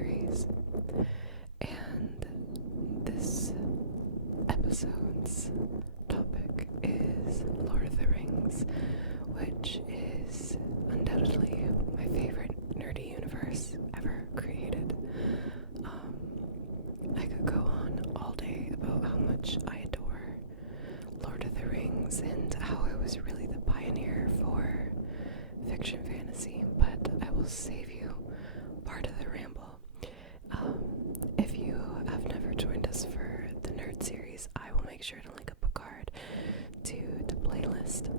series, and this episode's topic is Lord of the Rings, which is undoubtedly my favorite nerdy universe ever created. I could go on all day about how much I adore Lord of the Rings and how I was really the pioneer for fiction fantasy, but I will save you part of the ramble. If you have never joined us for the nerd series, I will make sure to link up a card to the playlist.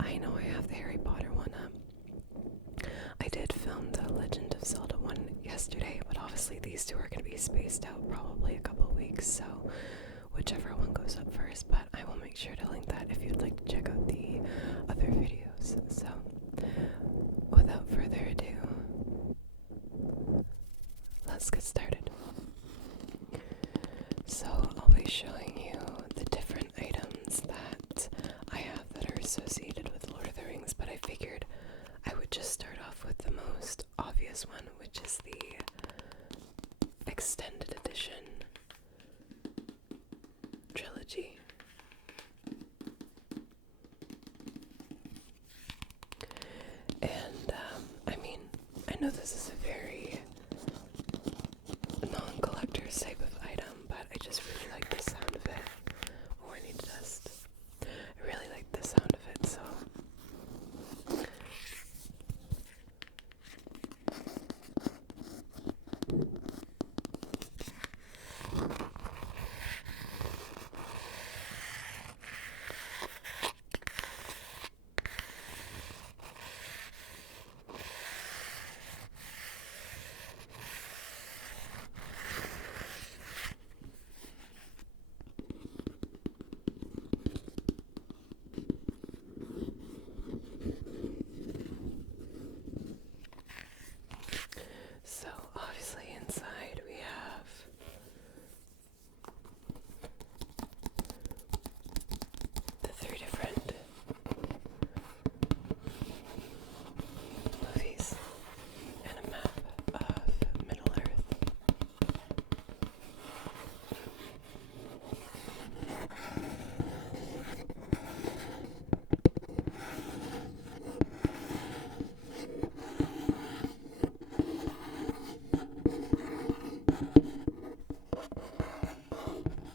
I know I have the Harry Potter one up. I did film the Legend of Zelda one yesterday, but obviously these two are going to be spaced out probably a couple weeks, so whichever one goes up first, but I will make sure to link that if you'd like to check out the other videos. So, without further ado, let's get started. So, I'll be showing you the different items that I have that are associated with Lord of the Rings, but I figured I would just start off with the most obvious one, which is the extended edition Trilogy. And, I know this is a very non-collector's type of item, but I just really like the sound of it. Oh, I need to dust. I really like the sound of it, so obviously inside we have the 3 different movies and a map of Middle Earth.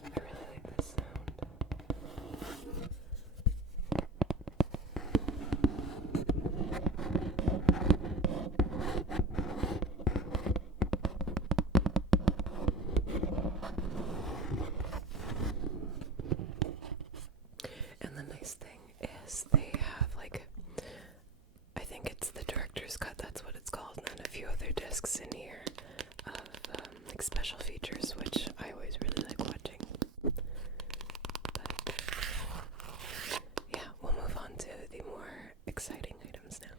I really like this sound. And the nice thing is they have, like, I think it's the director's cut, that's what it's called, and then a few other discs in here of like special features, which I always really like watching. But yeah, we'll move on to the more exciting items now.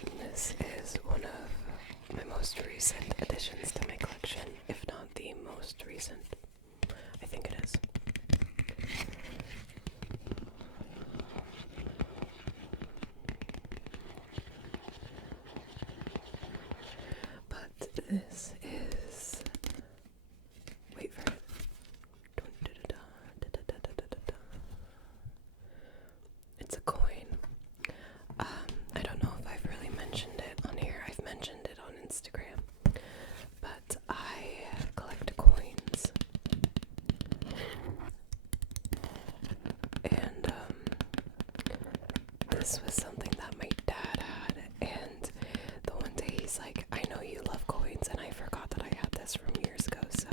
And this is one of my most recent additions to my collection, if not the most recent. I think it is. But this is, wait for it. It's a coin. I don't know if I've really mentioned it on here. I've mentioned it on Instagram, but I collect coins. And this was something that my dad had, and the one day he's like, I know you love coins, and I forgot that I had this from years ago, so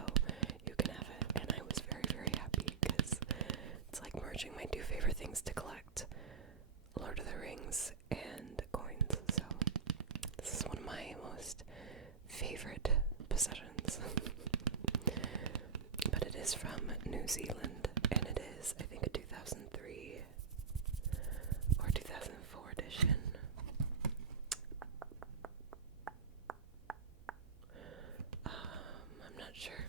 you can have it. And I was very, very happy, because it's like merging my 2 favorite things to collect, Lord of the Rings and coins. So this is one of my most favorite possessions. But it is from New Zealand, and it is, I think, a 2003 or 2004 edition. I'm not sure.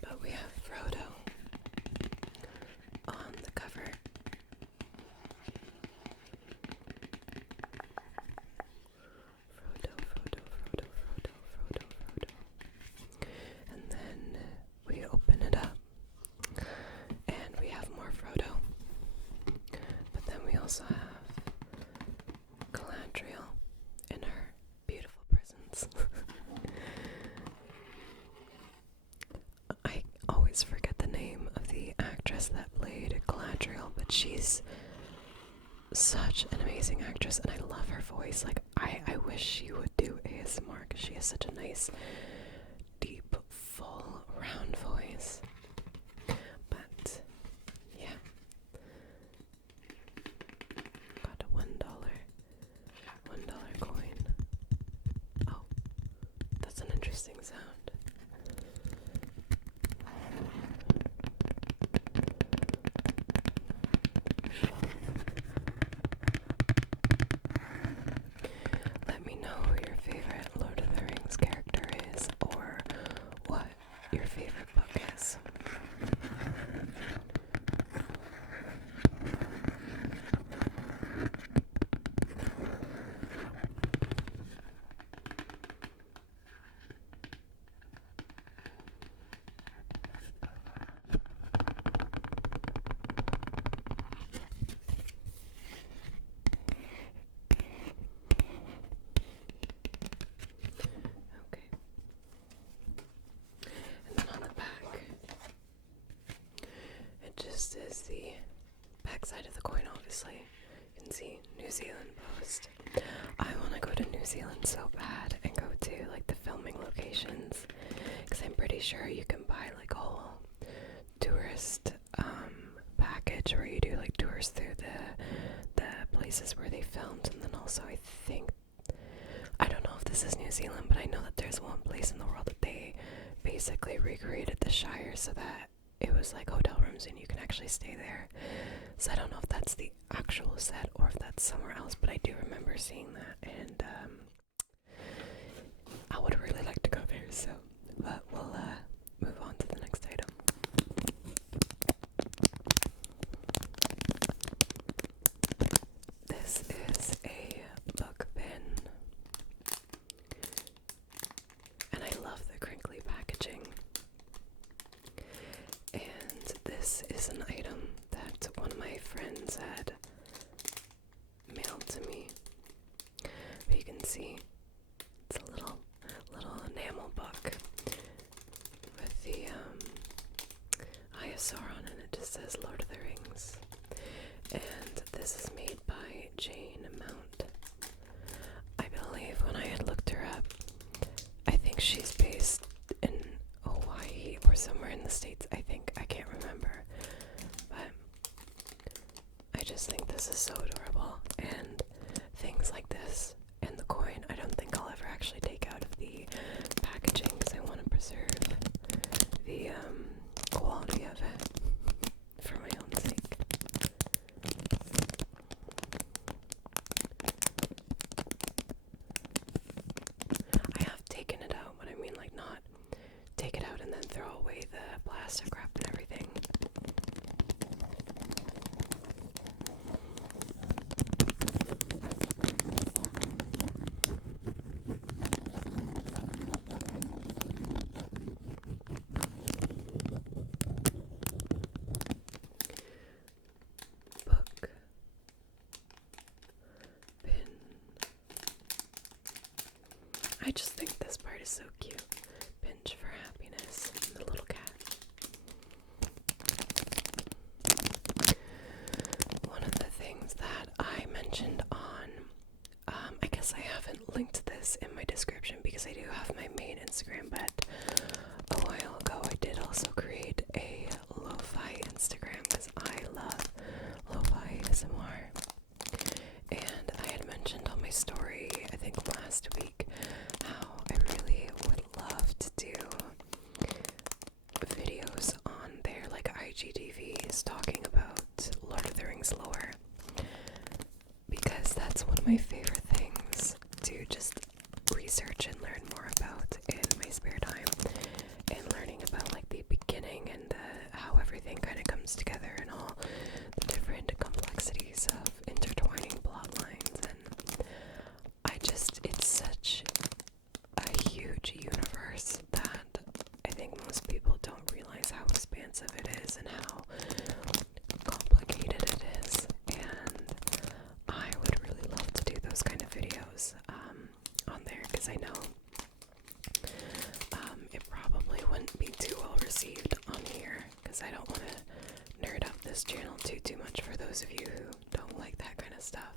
But we have Frodo on the cover. such an amazing actress, and I love her voice. Like, I wish she would do ASMR because she has such a nice, deep, full, round voice. But, yeah. Got a $1 coin. Oh, that's an interesting sound. Let me know who your favorite Lord of the Rings character is, or what your favorite book is. Okay. And then on the back, it just is the back side of the coin, obviously. You can see New Zealand Post. I want to go to New Zealand so bad and go to like the filming locations, because I'm pretty sure you can buy like a whole tourist package where you do like tours through the places where they filmed, and then also I don't know if this is New Zealand, but I know that there's one place in the world that they basically recreated the Shire so that it was like hotel rooms and you can actually stay there. So I don't know if that's the actual set or if that's somewhere else, but I do remember seeing that, and I would really like to go there. So, but we'll move on to the next item. This is a book bin, and I love the crinkly packaging. And this is an item that one of my friends had mailed to me. But you can see it's a little enamel book with the Eye of Sauron, and it just says Lord of the Rings. And this is made by Jane Mount. I believe when I had looked her up, I think she's based in Hawaii or somewhere in the States. I can't remember. But I just think this is so adorable, and things like this and the coin, I don't think I'll ever actually take out of the packaging because I want to preserve the quality of it for my own sake. I have taken it out, but I mean like not take it out and then throw away the plastic wrap and everything. Book pin. I just think this part is so cute. Pinch for happiness. The little cat. One of the things that I mentioned on, I guess I haven't linked this in my description because I do have my main Instagram, but a while ago I did also create a lo-fi Instagram because I love lo-fi ASMR. And I had mentioned on my story, I think last week, how I really would love to do videos on their like IGTVs talking about Lord of the Rings lore, because that's one of my favorite things to just research and learn more about in my spare time, and learning about like the beginning and how everything kind of comes together and all the different complexities of intertwining plot lines. And it's such a huge universe that I think most people don't realize how expansive it is and how complicated it is. And I would really love to do those kind of videos on there, because I know it probably wouldn't be too well received on here, because I don't want to nerd out this channel too much for those of you who don't like that kind of stuff.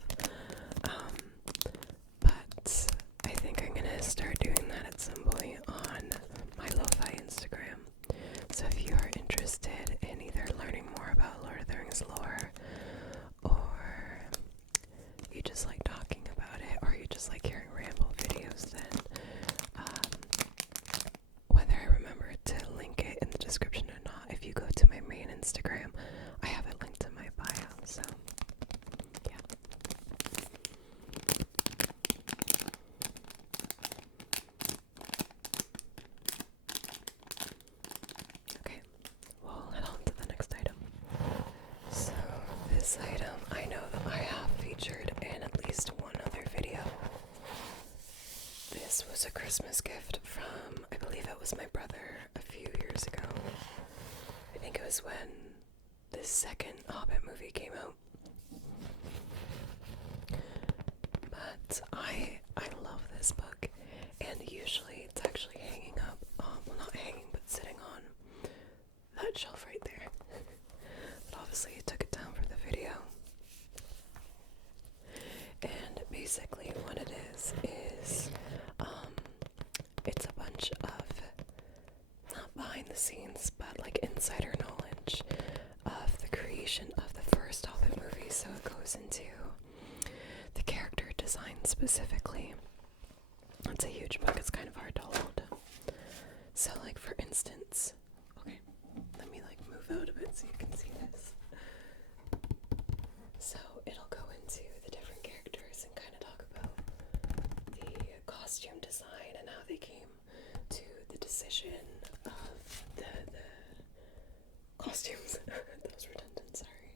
Christmas gift from, I believe it was my brother a few years ago. I think it was when the second Hobbit movie came out. But I love this book, and usually it's actually hanging up, well, not hanging, but sitting on that shelf right there. But obviously I took it down for the video. And basically what it is it's a bunch of, not behind the scenes, but like insider knowledge of the creation of the first Hobbit movie. So it goes into the character design specifically. It's a huge book, it's kind of hard to hold. So like for instance, okay, let me like move out a bit so you can see this. So it'll go into the different characters and kind of talk about the costume design and how they came to the decision of the costumes. That was redundant, sorry.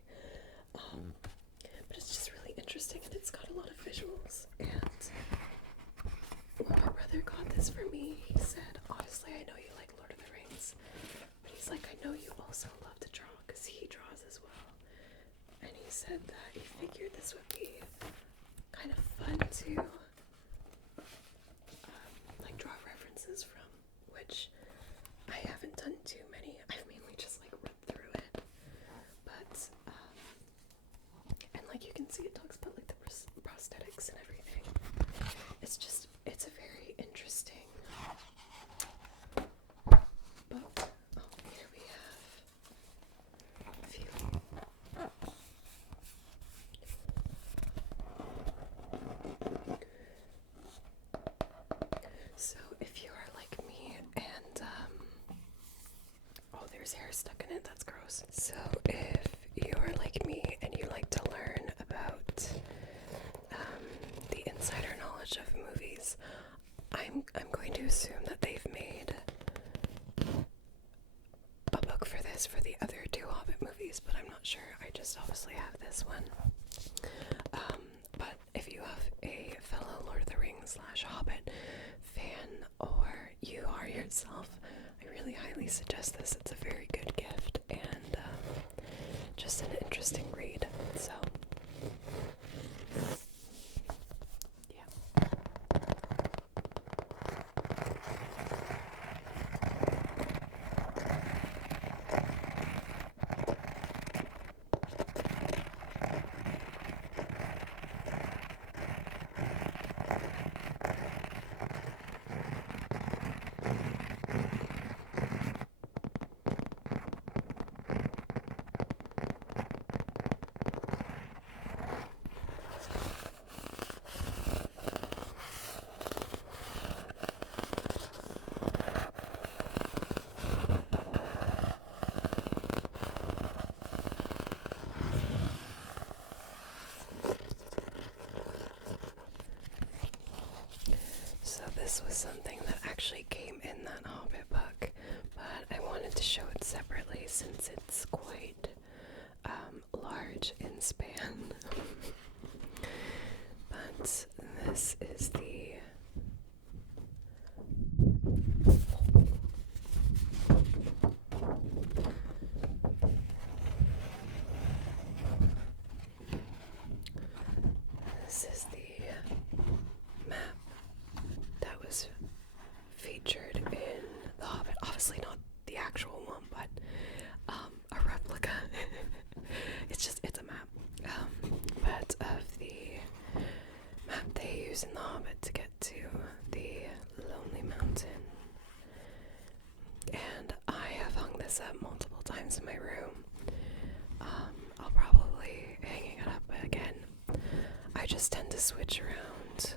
But it's just really interesting, and it's got a lot of visuals. And when my brother got this for me, he said, obviously I know you like Lord of the Rings, but he's like, I know you also love to draw, because he draws as well. And he said that he figured this would be kind of fun to like draw references from, which I haven't done too many. I've mainly just like read through it. But and like you can see, it talks about like the prosthetics and everything. It's a very interesting book. Oh, here we have a few. So if you are like me and oh, there's hair stuck in it, that's gross. So if you are like me and you like to learn about the insider knowledge of movies, I'm going to assume that they've made a book for this for the other two Hobbit movies, but I'm not sure. I just obviously have this one. But if you have a fellow Lord of the Rings / Hobbit fan, or you are yourself, I really highly suggest this. It's a very good gift and just an interesting read. So yeah. So this was something that actually came in that Hobbit book, but I wanted to show it separately since it's quite large in span. But this is the map that was featured in The Hobbit. Obviously not the actual one, but a replica. It's a map. But of the map they use in The Hobbit to get to the Lonely Mountain. And I have hung this up multiple times in my room. I'll probably hang it up again. I just tend to switch around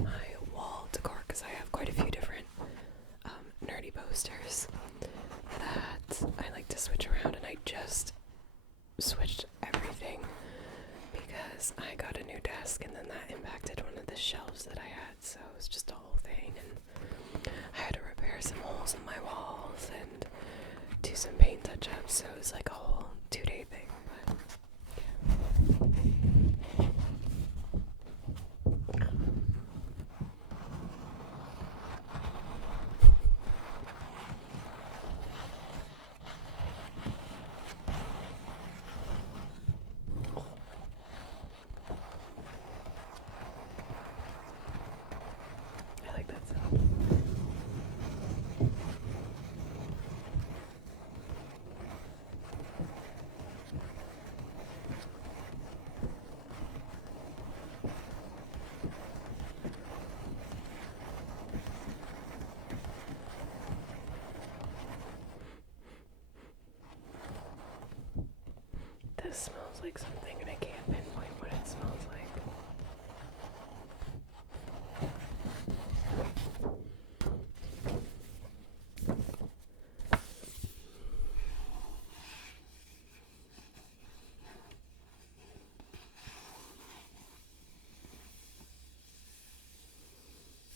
my wall decor because I have quite a few different nerdy posters that I like to switch around, and I just switched everything because I got a new desk and then that impacted one of the shelves that I had, so it was just a whole thing, and I had to repair some holes in my walls and do some paint touch-ups, so it was like a whole 2-day thing, but yeah. like something and I can't pinpoint what it smells like.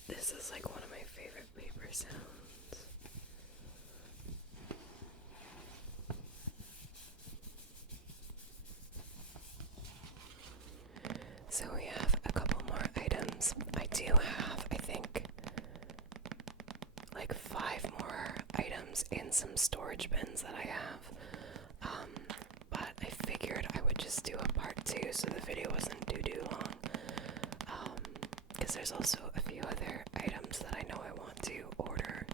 This is like one of my favorite paper sounds. So we have a couple more items. I do have, I think, like 5 more items in some storage bins that I have. But I figured I would just do a part 2 so the video wasn't too long. Because there's also a few other items that I know I want to order,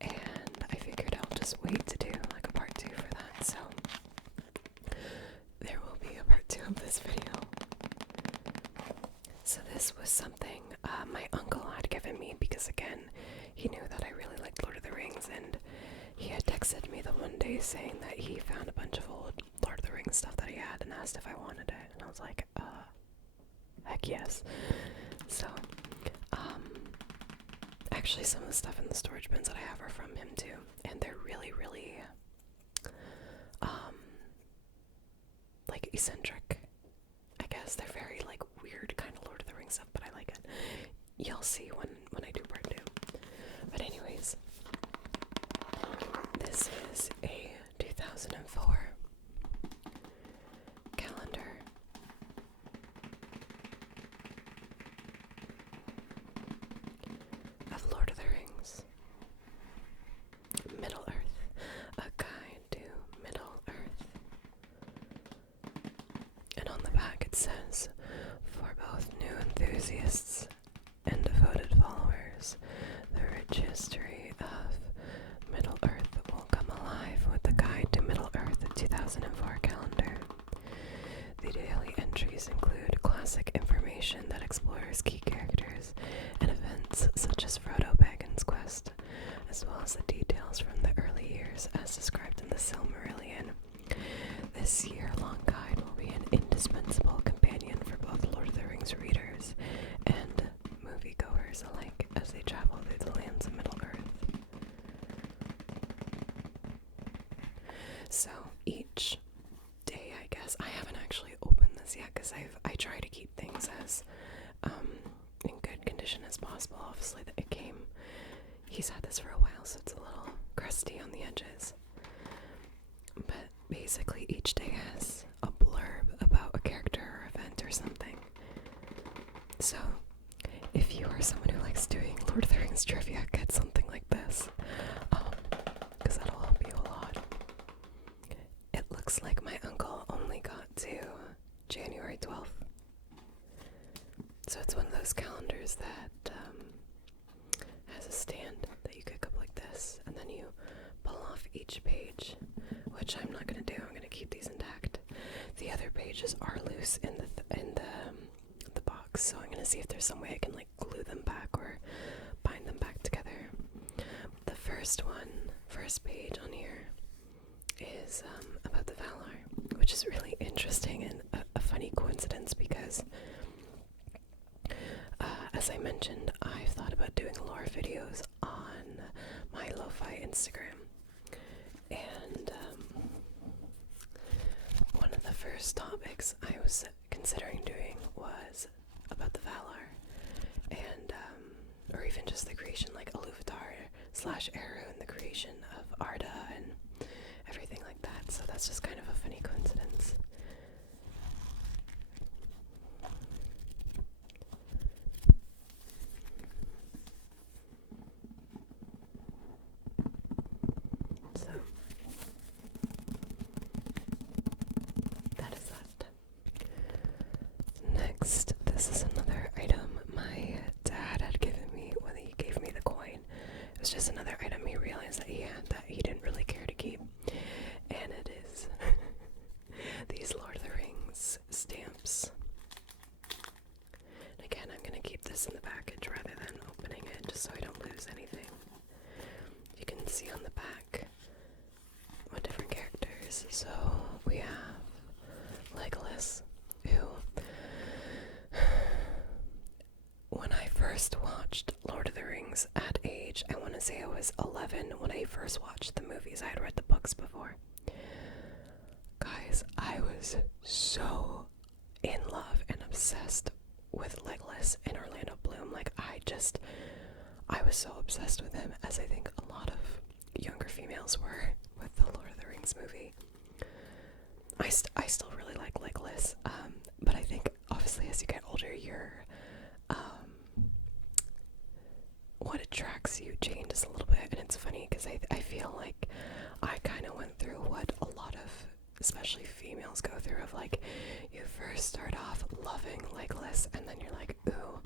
and I figured I'll just wait to do like a part 2 for that. So there will be a part 2 of this video. So this was something my uncle had given me because, again, he knew that I really liked Lord of the Rings, and he had texted me the one day saying that he found a bunch of old Lord of the Rings stuff that he had and asked if I wanted it, and I was like, heck yes. So, actually some of the stuff in the storage bins that I have are from him too, and they're really, really, like, eccentric, I guess. They're very, like, weird kind of Lord of the Rings stuff, but I like it. You'll see when I do part 2. But anyways, this is a 2004 calendar. Of Lord of the Rings. Middle Earth. A Guide to Middle Earth. And on the back it says, for both new enthusiasts and devoted followers, the rich history of Middle Earth will come alive with the Guide to Middle Earth 2004 calendar. The daily entries include classic information that explores key characters and events such as Frodo Baggins' quest, as well as the details from the early years as described in the Silmarillion. This year-long guide will be an indispensable companion for both Lord of the Rings readers and moviegoers alike as they travel through the lands of Middle-earth. So each day, I guess, I haven't actually opened this yet because I try to keep things as in good condition as possible. Obviously, that it came. He's had this for a while, so it's a little crusty on the edges. But basically, each day has a blurb about a character or event or something. So, if you are someone who likes doing Lord of the Rings trivia, get something like this, because that'll help you a lot. It looks like my uncle only got to January 12th. So it's one of those calendars that has a stand that you could go like this, and then you pull off each page, which I'm not going to do. I'm going to keep these intact. The other pages are loose in the box, so I'm going to see if there's some way I can like glue them back or bind them back together. The first page on here is about the Valar, which is really interesting and a funny coincidence because as I mentioned, I've thought about doing lore videos on my lo-fi Instagram, and one of the first topics I was considering doing was about the Valar, and or even just the creation, like Iluvatar/Eru, and the creation of Arda and everything like that. So that's just kind of a funny coincidence. So that is that. Next, this is another item my dad had given me when he gave me the coin. It was just another item he realized that he had that he didn't really care to keep. And it is these Lord of the Rings stamps. And again, I'm going to keep this in the package rather than opening it, just so I don't lose anything. You can see on the back what different characters. So we have Legolas, when I first watched Lord of the Rings at age, I want to say I was 11 when I first watched the movies. I had read the books before. Guys, I was so in love and obsessed with Legolas and Orlando Bloom. Like, I was so obsessed with him, as I think a lot of younger females were with the Lord of the Rings movie. I still really like Legolas, but I think obviously as you get older, what attracts you changes a little bit. And it's funny because I feel like I kind of went through what a lot of especially females go through, of like, you first start off loving Legolas and then you're like, ooh,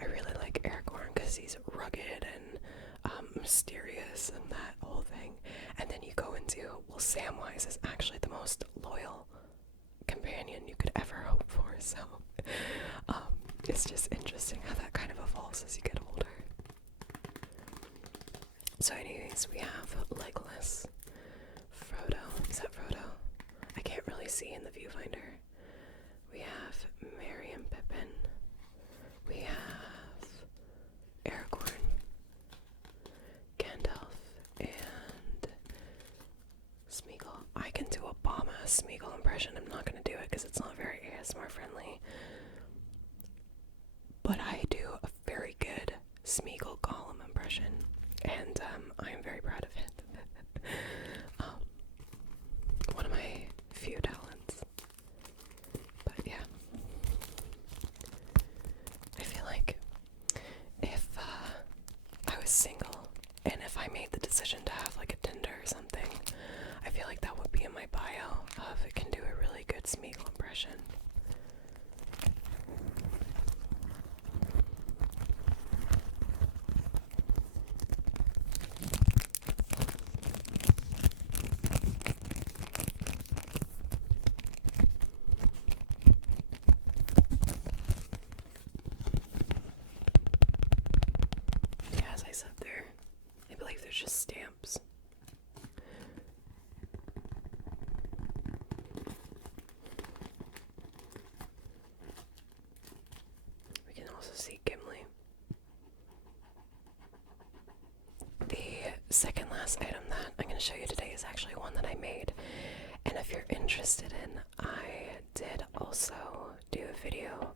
I really like Aragorn because he's rugged and mysterious and that whole thing. And then you go into, well, Samwise is actually the most loyal companion you could ever hope for. So it's just interesting how that kind of evolves as you get older. So anyways, we have Legolas, Frodo. Is that Frodo? I can't really see in the viewfinder. We have Merry and Pippin. We have Aragorn, Gandalf, and Smeagol. I can do a Obama Smeagol impression. I'm not going to do it because it's not very ASMR friendly. But I do a very good Smeagol Gollum impression. And I am very proud of it. One of my few talents. But yeah. I feel like if I was single and if I made the decision to have like a Tinder or something, I feel like that would be in my bio of it can do a really good Smeagol impression. As I said there, I believe there's just stamps. We can also see Gimli. The second last item that I'm going to show you today is actually one that I made. And if you're interested in, I did also do a video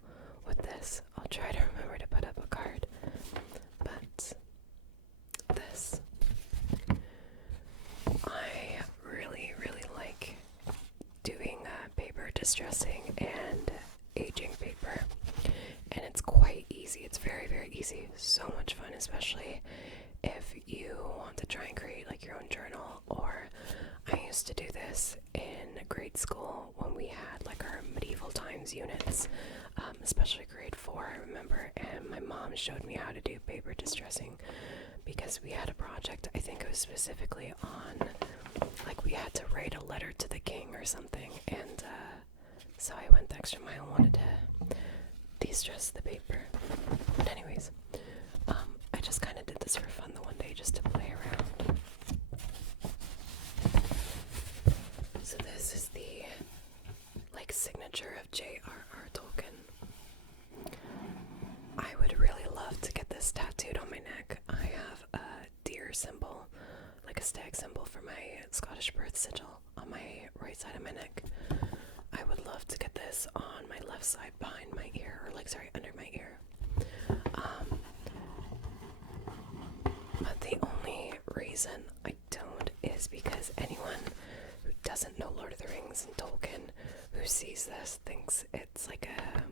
with this. I'll try to remember to put up a card. But this, I really, really like doing paper distressing and aging paper. And it's quite easy. It's very, very easy. So much fun, especially if you want to try and create like your own journal. Or I used to do this in grade school when we had like our medieval times units, especially grade 4, I remember, and my mom showed me how to do paper distressing because we had a project, I think it was specifically on, like, we had to write a letter to the king or something, and so I went the extra mile and wanted to de-stress the paper. But anyways, I just kind of did this for fun the one day just to play around. So this is the like signature of J.R.R. Tolkien. I would really love to get this tattooed on my neck. I have a deer symbol, like a stag symbol for my Scottish birth sigil on my right side of my neck. I would love to get this on my left side behind my ear, or like, sorry, under my ear. But the only reason I don't is because anyone who doesn't know Lord of the Rings and Tolkien who sees this thinks it's like a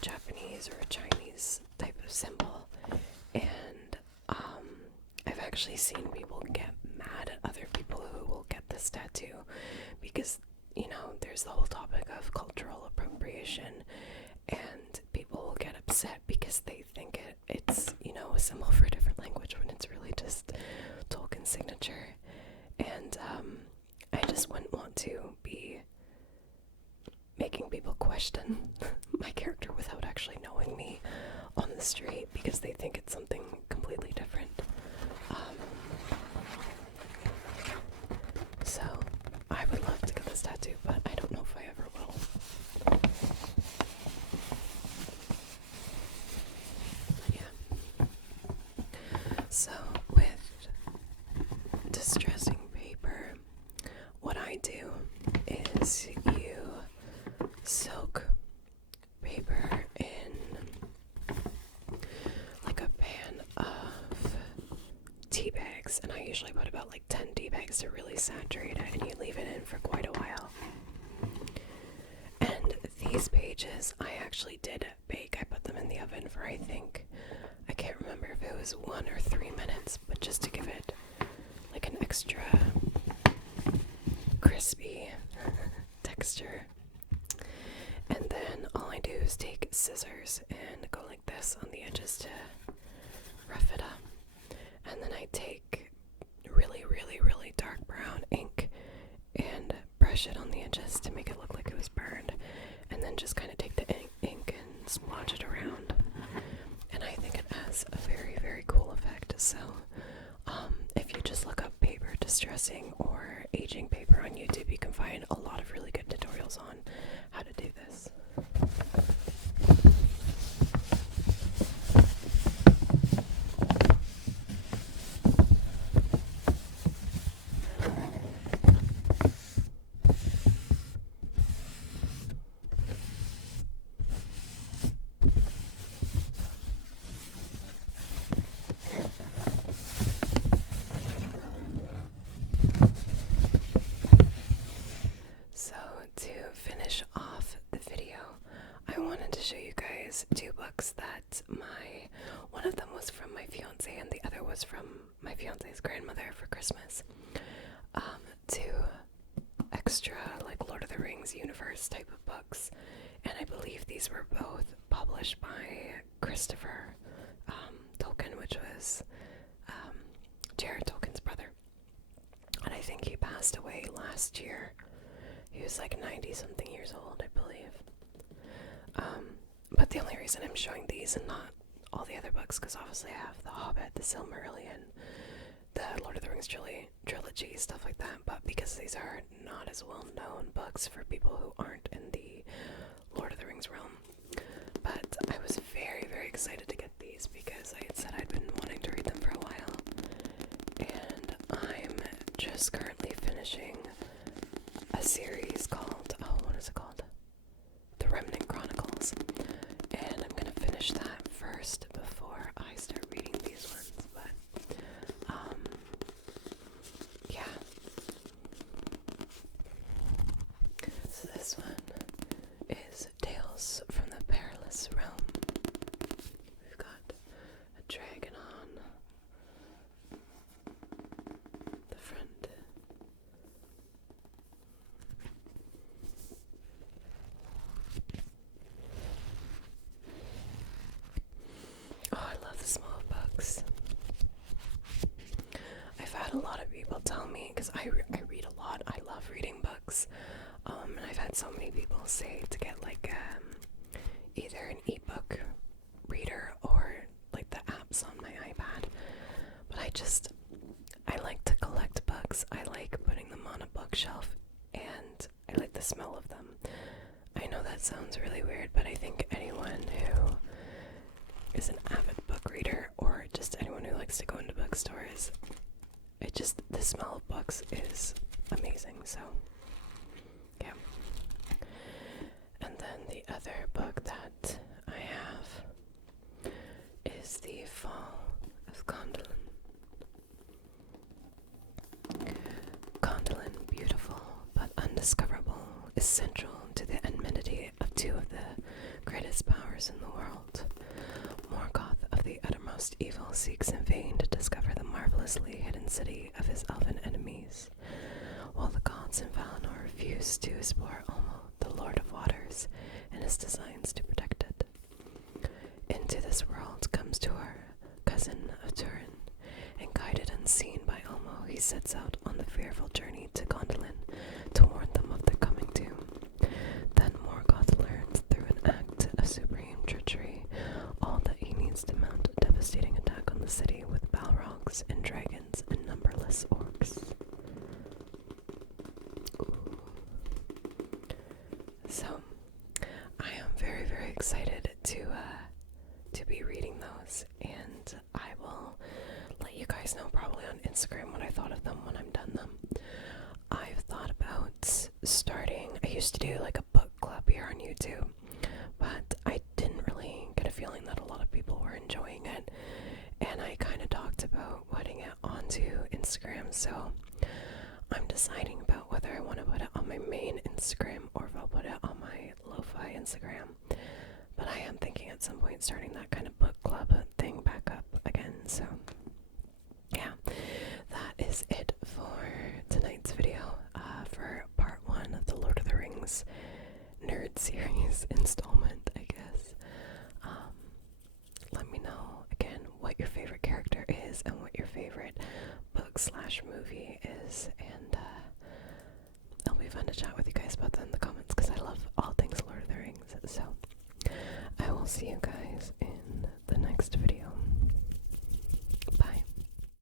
Japanese or a Chinese type of symbol. And I've actually seen people get mad at other people who will get this tattoo because, you know, there's the whole topic of cultural appropriation, and people will get upset because they think it's, you know, a symbol for a different language when it's really just Tolkien's signature. And I just wouldn't want to be making people question my character without actually knowing me on the street because they think it's something completely different. So I would love to get this tattoo, but I don't know if I ever will. So with distressing paper, what I do is you soak paper in like a pan of tea bags, and I usually put about like 10 tea bags to really saturate it, and you leave it in for quite a while. And these pages I actually did bake. I put them in the oven for I can't remember if it was 1 or 3 minutes, but just to give it like an extra crispy texture. And then all I do is take scissors and go like this on the edges to rough it up. And then I take really, really, really dark brown ink and brush it on the edges to make it look like it was burned. And then just kind of take the ink and splotch it around. And I think it has a very, very cool effect. So if you just look up paper distressing or aging paper on YouTube, you can find a lot of really good tutorials on how to do this. So to finish off the video, I wanted to show you guys 2 books that one of them was from my fiance and the other was from my fiance's grandmother for Christmas. 2 extra like Lord of the Rings universe type of books, and I believe these were both published by Christopher Tolkien, which was Jared Tolkien's brother, and I think he passed away last year. He was like 90-something years old, I believe. But the only reason I'm showing these and not all the other books, because obviously I have The Hobbit, The Silmarillion, the Lord of the Rings trilogy, stuff like that, but because these are not as well-known books for people who aren't in the Lord of the Rings realm. But I was very, very excited to get these because I had said I'd been wanting to read them for a while. And I'm just currently finishing a series called, what is it called? The Remnant Chronicles. And I'm gonna finish that first before I start reading these ones. But, yeah. So this one is Tales from the Perilous Realm. We've got a dragon on the front. Oh, I love the small books. I've had a lot of people tell me, because I read a lot, I love reading books, and I've had so many people say to get like either an ebook reader or like the apps on my iPad, but I like to collect books. I like putting them on a bookshelf, and I like the smell of them. I know that sounds really weird, but I think anyone who is an avid book reader or just anyone who likes to go into bookstores, the smell of books is amazing. So yeah. And then the other book that I have is the Fall of Gondolin. Gondolin, beautiful but undiscoverable, is central to the enmity of 2 of the greatest powers in the world. Morgoth of the uttermost evil seeks in vain to discover the marvelously hidden city of his elven enemies, while the gods in Valinor refuse to explore Ulmo, the Lord of Waters, and his designs to protect it. Into this world comes Tuor, cousin of Turin, and guided unseen by Ulmo, he sets out on the fearful journey to Gondolin to warn them of their coming doom. Then Morgoth learns through an act of supreme treachery all that he needs to mount a devastating attack on the city with balrogs and dragons and numberless orcs. Ooh. So, I am very, very excited to be reading those, and I will let you guys know probably on Instagram what I thought of them when I'm done them. I've thought about starting, I used to do like a book club here on YouTube, but I didn't really get a feeling that a lot of people were enjoying it, and I kind of talked about putting it onto Instagram, so I'm deciding about whether I want to put it on my main Instagram or if I'll put it on my lo-fi Instagram. But I am thinking at some point starting that kind of book club thing back up again, so yeah, that is it for tonight's video, for part 1 of the Lord of the Rings nerd series installment, I guess. Let me know again what your favorite character is and what your favorite book/movie is, and it'll be fun to chat with you guys about them.